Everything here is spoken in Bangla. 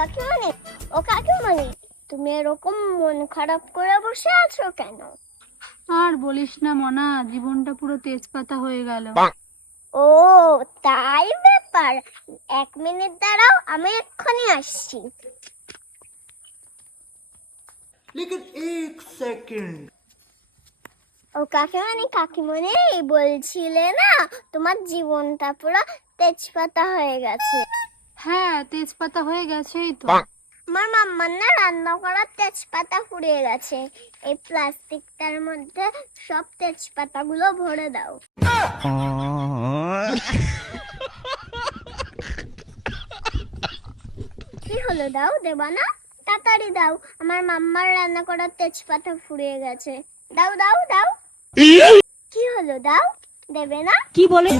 কাকিমণি, ও কাকিমণি, তুমি এরকম মন খারাপ করে বসে আছো কেন? আর বলিস না মনা, জীবনটা পুরো তেজপাতা হয়ে গেল। ও, তাই ব্যাপার। 1 মিনিট দাঁড়াও, আমি এক্ষুনি আসছি। लेकिन एक सेकंड। ও কাকিমণি, কাকিমণি, বলছিলে না তোমার জীবনটা পুরো তেজপাতা হয়ে গেছে? হ্যাঁ, তেজপাতা হয়ে গেছেই তো। আমার মাম্মার না রান্না করা তেজপাতা ফুরিয়ে গেছে। এই প্লাস্টিকটার মধ্যে সব তেজপাতাগুলো ভরে দাও। কি হলো, দাও? দেবা না? তাড়াতাড়ি দাও, আমার মাম্মার রান্না করা তেজপাতা ফুরিয়ে গেছে। দাও দাও দাও। কি হলো, দাও? দেবে না? কি বলে?